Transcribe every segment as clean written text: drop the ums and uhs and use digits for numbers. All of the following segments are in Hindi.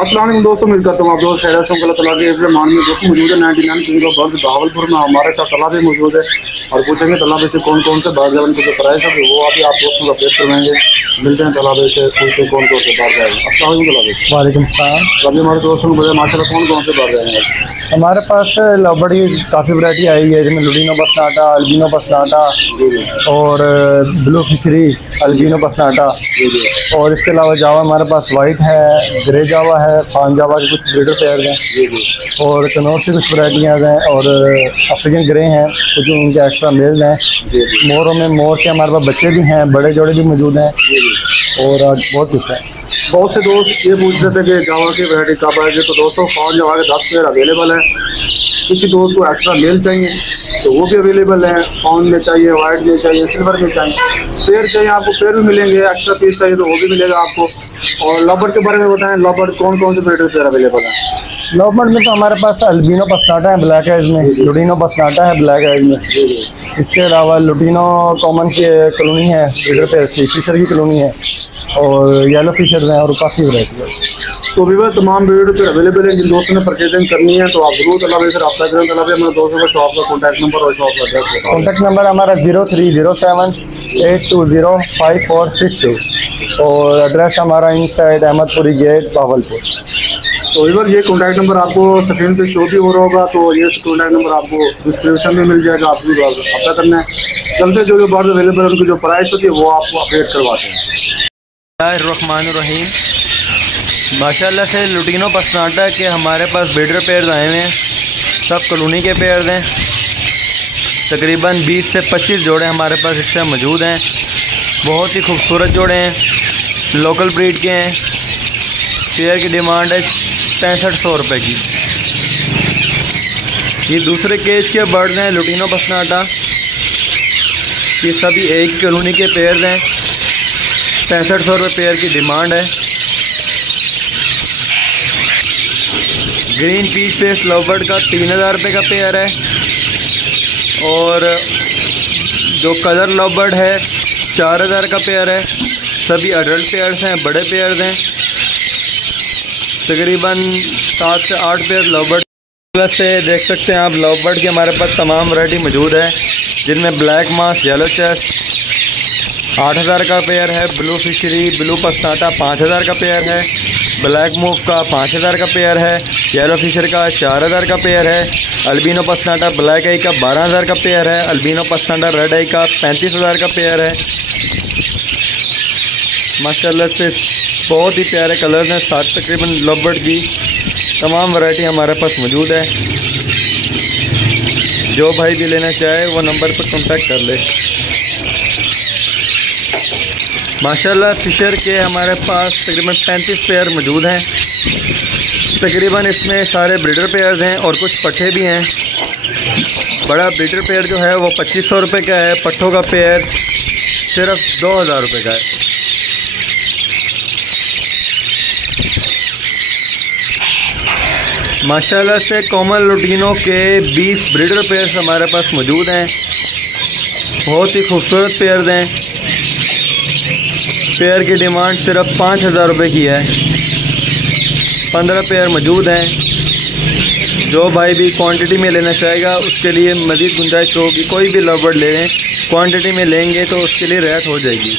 अस्सलाम वालेकुम दोस्तों, उम्मीद करता हूँ आप दोस्त खैरियत से होंगे। तला के मान में दोस्तों मौजूद है 99 किंग ऑफ बर्ड्स भावलपुर में। हमारे साथ तला भी मौजूद है और पूछेंगे तला से कौन कौन से बार जावन के प्राइस है वो आप दोस्तों को अपडेट करवाएंगे। मिलते हैं तला से, पूछते कौन कौन से बार जाएंगे। अस्सलाम वालेकुम। वालेकुम सलाम। अभी हमारे दोस्तों को माशाल्लाह कौन कौन से बार जाएंगे। हमारे पास लवबर्ड की काफ़ी वैरायटी आई है, जिसमें लुटिनो बसनाटा, अल्बिनो बसनाटा और ब्लू फिशरी, अल्बिनो बसनाटा। और इसके अलावा जावा हमारे पास वाइट है, ग्रे जावा है, पान जावा के कुछ ब्रीडर पेयर हैं और कनौर से कुछ वैरायटियाँ हैं और अफ्रीकन ग्रे हैं, कुछ उनके एक्स्ट्रा मेल हैं। मोरों में मोर के हमारे पास बच्चे भी हैं, बड़े जोड़े भी मौजूद हैं और आज बहुत कुछ है। बहुत से दोस्त ये पूछ रहे थे कि जावा की वैरायटी कब आएगी, तो दोस्तों पान जावा के 10 पेयर अवेलेबल है। किसी दोस्त को एक्स्ट्रा मेल चाहिए तो वो भी अवेलेबल है। पाउंड में चाहिए, वाइट में चाहिए, सिल्वर में चाहिए, पेयर चाहिए आपको पेयर भी मिलेंगे। एक्स्ट्रा पीस चाहिए तो वो भी मिलेगा आपको। और लवबर्ड के बारे में बताएं, लवबर्ड कौन कौन से ब्रीडर पेयर अवेलेबल है। लवबर्ड में तो हमारे पास अल्बिनो बसनाटा है ब्लैक आइज में, लुटिनो बसनाटा है ब्लैक आइज में। इसके अलावा लुटिनो कॉमन की कॉलोनी है, ब्रीडर पेयर की फिशर की कॉलोनी है और येलो फिशर हैं और काफ़ी वैरायटी है। तो भी वह तमाम ब्रीडर पेयर अवेलेबल है। जिन दोस्तों ने परचेजिंग करनी है तो आप जरूर तला से रब्ता करें। तला हमारे दोस्तों का शॉप का कॉन्टैक्ट नंबर और शॉप का एड्रेस। कॉन्टैक्ट नंबर हमारा 0307820662 और एड्रेस हमारा इन साइड अहमदपुरी गेट भावलपुर। तो इधर ये कॉन्टैक्ट नंबर आपको स्क्रीन पे शो भी हो रहा होगा, तो ये कॉन्टैक्ट नंबर आपको डिस्क्रिप्शन में मिल जाएगा। आप भी रब्ता करना है। कल से जो बर्ड अवेलेबल है उनकी जो प्राइस होती है वो आपको अपडेट करवाते हैं। रहमानुर्रहीम। माशाल्लाह से लुटिनो बसनाटा के हमारे पास ब्रीडर पेयर आए हुए हैं, सब कॉलोनी के पेयर हैं। तकरीबन 20 से 25 जोड़े हमारे पास इस टाइम मौजूद हैं। बहुत ही खूबसूरत जोड़े हैं, लोकल ब्रीड के हैं। पेयर की डिमांड है 6500 रुपये की। ये दूसरे केज के बर्ड्स हैं लुटिनो बसनाटा, ये सभी एक कॉलोनी के पेयर हैं। 6500 रुपये पेयर की डिमांड है। ग्रीन पीच फेस लवबर्ड का 3000 रुपये का पेयर है और जो कलर लवबर्ड है 4000 का पेयर है। सभी अडल्ट पेयर्स हैं, बड़े पेयर्स हैं। तकरीबन 7 से 8 पेयर लवबर्ड प्लस से देख सकते हैं आप। लवबर्ड की हमारे पास तमाम वैरायटी मौजूद है, जिनमें ब्लैक मास, येलो चेस्ट 8000 का पेयर है। ब्लू फिशरी, ब्लू बसनाटा 5000 का पेयर है। ब्लैक मूव का 5000 का पेयर है। येलो फिशर का 4000 का पेयर है। अल्बिनो बसनाटा ब्लैक आई का 12000 का पेयर है। अल्बिनो बसनाटा रेड आई का 35000 का पेयर है। माशाल्लाह से बहुत ही प्यारे कलर्स हैं। साथ तकरीबन लवबर्ड की तमाम वैरायटी हमारे पास मौजूद है। जो भाई भी लेना चाहे वो नंबर पर कांटेक्ट कर ले। माशाल्लाह फिशर के हमारे पास तकरीबन 35 पेयर मौजूद हैं। तकरीबन इसमें सारे ब्रीडर पेयर्स हैं और कुछ पट्ठे भी हैं। बड़ा ब्रीडर पेयर जो है वो 2500 रुपये का है। पट्ठों का पेयर सिर्फ 2000 रुपये का है। माशाल्लाह से कॉमन लुटिनो के 20 ब्रीडर पेयर्स हमारे पास मौजूद हैं। बहुत ही खूबसूरत पेयर्स हैं। पेयर की डिमांड सिर्फ 5000 रुपये की है। 15 पेयर मौजूद हैं। जो भाई भी क्वांटिटी में लेना चाहेगा उसके लिए मज़ीद गुंजाइश होगी। कोई भी लवबर्ड ले लें, क्वांटिटी में लेंगे तो उसके लिए रियायत हो जाएगी।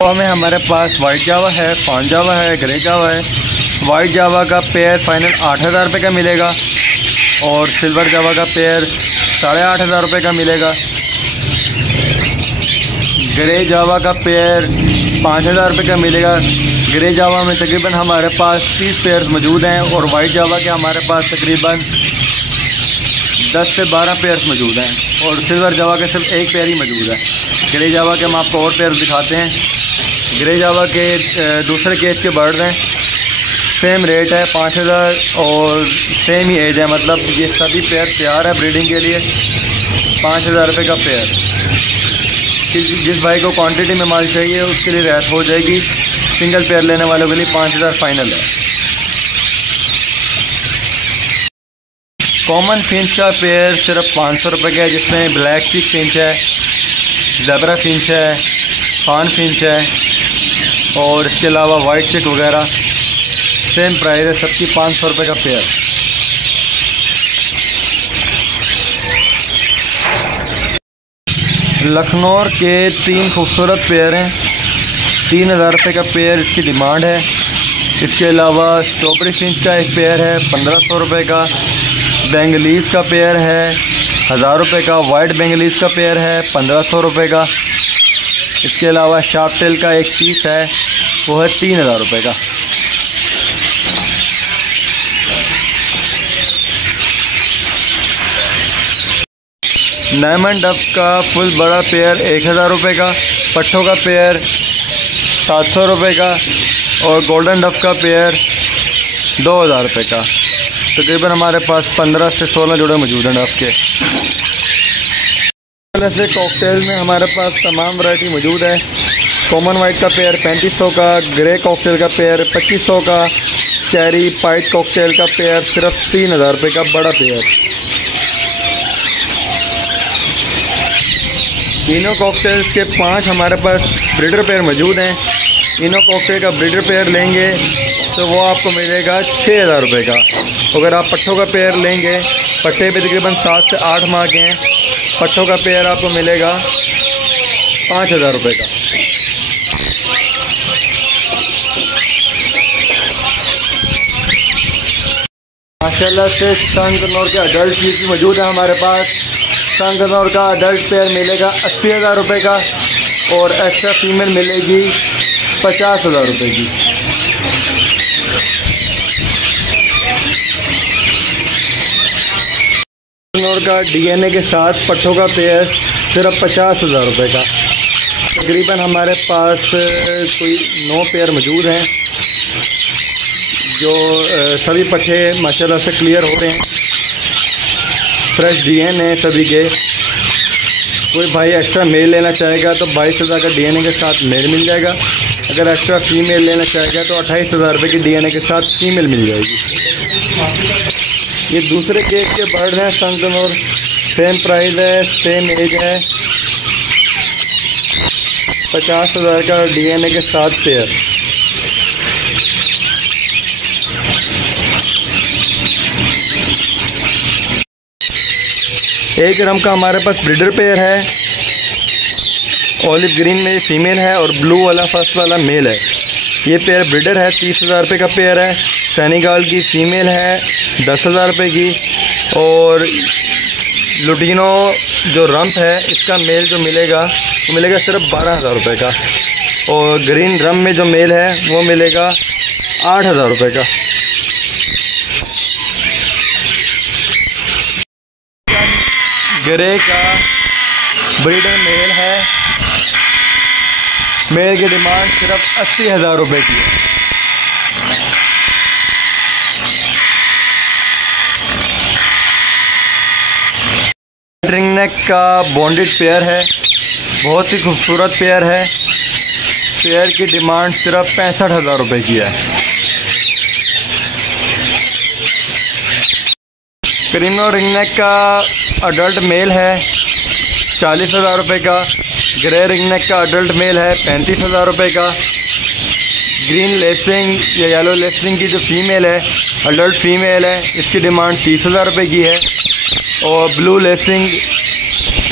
तो हमें हमारे पास वाइट जावा है, पान जावा है, ग्रे जावा है। वाइट जावा का पेयर फाइनल 8000 रुपये का मिलेगा और सिल्वर जावा का पेयर 8500 रुपये का मिलेगा। ग्रे जावा का पेयर 5000 रुपये का मिलेगा। ग्रे जावा में तकरीबन हमारे पास 30 पेयर्स मौजूद हैं और वाइट जावा के हमारे पास तकरीबन 10 से 12 पेयर्स मौजूद हैं और सिल्वर जावा के सिर्फ एक पेयर ही मौजूद है। ग्रे जावा के हम आपको और पेयर्स दिखाते हैं। ग्रे जावा के दूसरे केज के बर्ड्स हैं, सेम रेट है 5000 और सेम ही एज है, मतलब ये सभी पेयर तैयार है ब्रीडिंग के लिए। 5000 रुपये का पेयर। जिस भाई को क्वांटिटी में माल चाहिए उसके लिए रियायत हो जाएगी। सिंगल पेयर लेने वालों के लिए 5000 फाइनल है। कॉमन फिंच का पेयर सिर्फ 500 रुपये का है, जिसमें ब्लैक चिक फिंच है, ज़ेब्रा फिंच है, पान फिंच है। और इसके अलावा वाइट चिक वगैरह सेम प्राइस है, सबकी 500 रुपये का पेयर। लखनऊ के 3 खूबसूरत पेयर हैं, 3000 रुपये का पेयर इसकी डिमांड है। इसके अलावा स्ट्रॉबेरी फिंच का एक पेयर है 1500 रुपये का, बेंगलीज़ का पेयर है 1000 रुपये का, वाइट बेंगलीज़ का पेयर है 1500 रुपये का। इसके अलावा शार्प टेल का एक पीस है वो है 3000 रुपये का। डायमंड डफ का फुल बड़ा पेयर 1000 रुपये का, पट्ठों का पेयर 700 रुपये का और गोल्डन डफ का पेयर 2000 रुपये का। तकरीबन हमारे पास 15 से 16 जोड़े मौजूद हैं डफ के। ऐसे कॉकटेल में हमारे पास तमाम वैरायटी मौजूद है। कॉमन वाइट का पेयर 3500 का, ग्रे कॉकटेल का पेयर 2500 का, चेरी पाइट कॉकटेल का पेयर सिर्फ 3000 रुपये का बड़ा पेयर। तीनों कॉकटेल्स के 5 हमारे पास ब्रीडर पेयर मौजूद हैं। तीनों कॉकटेल का ब्रीडर पेयर लेंगे तो वो आपको मिलेगा 6000 रुपये का। अगर आप पट्ठों का पेयर लेंगे, पट्टे पे तकरीबन 7 से 8 माह के हैं, पट्ठों का पेयर आपको मिलेगा 5000 रुपये का। माशाल्लाह से संगनौर के अडल्ट पीस भी मौजूद है हमारे पास। संगनौर का अडल्ट पेयर मिलेगा 80,000 रुपये का और एक्स्ट्रा फीमेल मिलेगी 50,000 रुपये की। संगनौर का DNA के साथ पट्ठों का पेयर सिर्फ 50,000 रुपये का। तकरीबन हमारे पास कोई 9 पेयर मौजूद हैं जो सभी पट्ठे माशाल्लाह से क्लियर हो रहे हैं, फ्रेश DNA है सभी के। कोई भाई एक्स्ट्रा मेल लेना चाहेगा तो 22,000 का DNA के साथ मेल मिल जाएगा। अगर एक्स्ट्रा फीमेल लेना चाहेगा तो 28,000 रुपये की DNA के साथ फीमेल मिल जाएगी। ये दूसरे केक के बर्ड हैं संगनौर, सेम प्राइस है, सेम एज है, 50,000 का DNA के साथ पेयर। एक रम का हमारे पास ब्रीडर पेयर है, ऑलिव ग्रीन में फीमेल है और ब्लू वाला फर्स्ट वाला मेल है। ये पेयर ब्रीडर है, 30,000 रुपये का पेयर है। सेनेगाल की फीमेल है 10,000 रुपये की और लुटिनो जो रम्प है इसका मेल जो मिलेगा वो मिलेगा सिर्फ 12,000 रुपये का और ग्रीन रम में जो मेल है वो मिलेगा 8,000 रुपये का। ग्रे का ब्रीडर मेल है, मेल की डिमांड सिर्फ 80,000 रुपये की है। रिंग नेक का बॉन्डेड पेयर है, बहुत ही खूबसूरत पेयर है। पेयर की डिमांड सिर्फ 65,000 रुपये की है। क्रीनो रिंग नेक का अडल्ट मेल है 40,000 रुपये का। ग्रे रिंग नेक का अडल्ट मेल है 35,000 रुपये का। ग्रीन लेसरिंग या येलो लेसरिंग की जो फीमेल है अडल्ट फीमेल है, इसकी डिमांड 30,000 रुपये की है और ब्लू लेसरिंग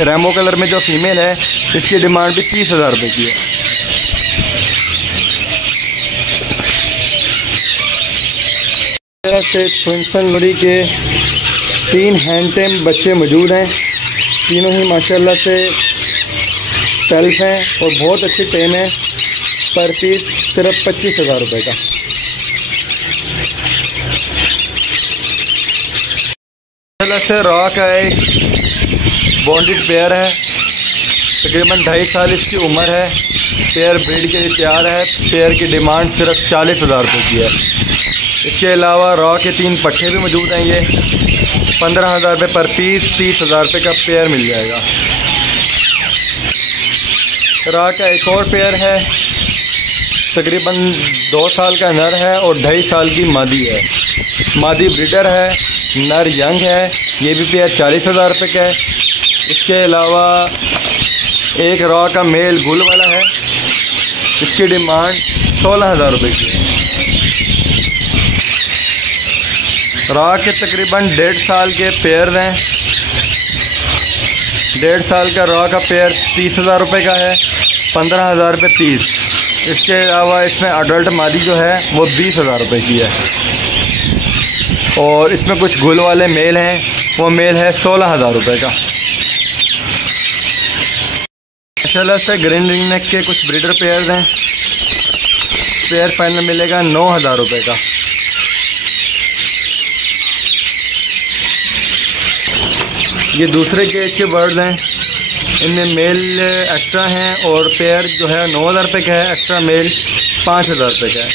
रेमो कलर में जो फीमेल है इसकी डिमांड भी 30,000 रुपये की है। से स्विंसन लड़ी के 3 हैंड टेम बच्चे मौजूद हैं, तीनों ही माशाल्लाह से सेल्फ हैं और बहुत अच्छी टेम है। पर पीस सिर्फ 25,000 रुपये का। माशाल्लाह से रॉ का एक बॉन्डेड पेयर है, तकरीबन 2.5 साल इसकी उम्र है। पेयर ब्रीड के लिए तैयार है। पेयर की डिमांड सिर्फ 40,000 रुपये की है। इसके अलावा रॉ के 3 पट्ठे भी मौजूद हैं। ये 15,000 रुपये पर पीस, 30,000 रुपये का पेयर मिल जाएगा। रॉ का एक और पेयर है, तकरीबन 2 साल का नर है और 2.5 साल की मादी है। मादी ब्रीडर है, नर यंग है। ये भी पेयर 40,000 रुपये का है। इसके अलावा एक रॉ का मेल गुल वाला है, इसकी डिमांड 16,000 रुपये की है। रॉ के तकरीबन 1.5 साल के पेयर हैं। 1.5 साल का रॉ का पेयर 30,000 रुपये का है, 15,000 रुपये पीस। इसके अलावा इसमें अडल्ट मादी जो है वो 20,000 रुपये की है। और इसमें कुछ गुल वाले मेल हैं, वो मेल है 16,000 रुपये का। माशाल्लाह से ग्रीन रिंग नेक के कुछ ब्रीडर पेयर हैं। पेयर फाइनल मिलेगा 9,000 रुपये का। ये दूसरे केज के बर्ड्स हैं, इनमें मेल एक्स्ट्रा हैं और पेयर जो है 9,000 रुपये का है, एक्स्ट्रा मेल 5,000 रुपये का है।